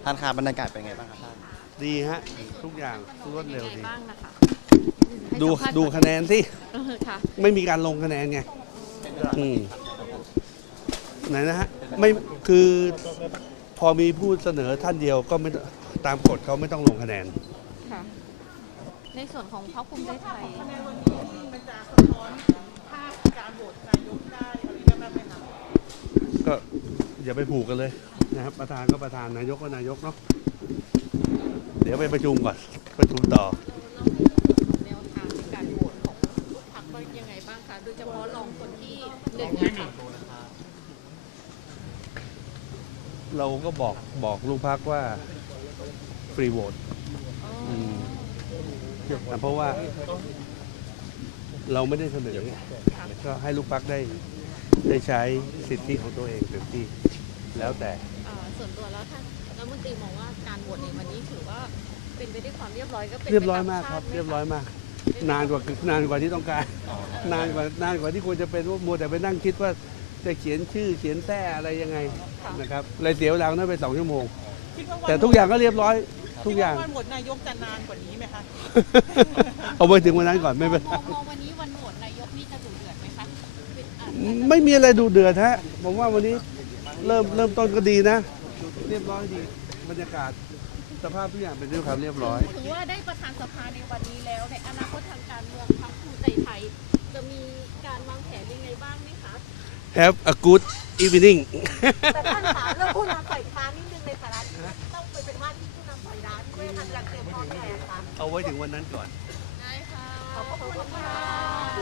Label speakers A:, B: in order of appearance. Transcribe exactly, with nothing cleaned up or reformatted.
A: ท่านครับบรรยากาศเป็นไงบ้างครับท่าน
B: ดีฮะทุกอย่างรวดเร็วดี
C: บ้างนะคะ
B: ดู
C: ให้สัมภาษณ์
B: ดู
C: ก่อน
B: คะแนนที่
C: เออค่ะ
B: ไม่มีการลงคะแนนไงอืมไหนนะฮะไม่คือพอมีผู้เสนอท่านเดียวก็ไม่ตามกฎเขาไม่ต้องลงคะแนน
C: ค่ะ ในส่วนของพรรคภูมิใจไทย
B: ก็อย่าไปผูกกันเลยนะครับประธานก็ประธานนายกก็นายกเนาะเดี๋ยวไปประชุมก่อนประชุมต่อ
C: แนวทางในการโหวตของทุกพรรคเป็นยังไงบ้างคะ โดยเฉพาะรองคนที่หนึ่งนะคะ
B: เราก็บอกบอกลูกพักว่าฟรีโหวต
C: อ๋อ
B: เพราะว่าเราไม่ได้เสนอก็ให้ลูกพักได้ได้ใช้สิทธิของตัวเองเต็มที่แล้วแต่
C: เอ่อส่วนตัวแล้วท่านรัฐมนตรีมองว่าการโหวตในวันนี้ถือว่าเป็นไปด้วยความเรียบร้อยก็เป็น
B: เรียบร้อย
C: ไปต
B: มากครับ
C: ชติไห
B: เรียบร้อยมาก นานกว่านานกว่าที่ต้องการ นานกว่านานกว่าที่ควรจะเป็นว่ามัวแต่ไปนั่งคิดว่าจะเขียนชื่อเขียนแท้อะไรยังไงนะครับเลยเสียเวลานั่นไปสองชั่วโมง แต่ทุกอย่างก็เรียบร้อยทุกอย่าง
D: วันโหวตนายกจะนานกว่านี้ไหมคะ
B: เอาไปถึงวันนั้นก่อนไม่เป็นไร
C: มองมองวันนี้วันโหวตนายกนี่จะดุเดือดไหมคะเป็นอ่ะ
B: ไม่มีอะไรดูเดือดฮะผมว่าวันนี้เริ่มเริ่มต้นก็ดีนะ เรียบร้อยดีบรรยากาศสภาพทุกอย่างเป็นด้วยความเรียบร้อย
C: ถือว่าได้ประธานสภาในวันนี้แล้วในอนาคตทางการเมืองพรรคภูมิใจไทย จะมีการวางแผนยังไงบ้างไหมคะ
B: Have a good evening
D: แต่ท่านคะเรื่องผู้นำฝ่ายค้านนิดนึงในฐานะที่ต้องไปเป็นว่าที่ผู้นำฝ่ายค้านด้วยทางการเตรียมพร้อมยังไงคะ
B: เอาไว้ถึงวันนั้นก่อน
C: ได้ค่ะ
D: ขอบคุณค่ะ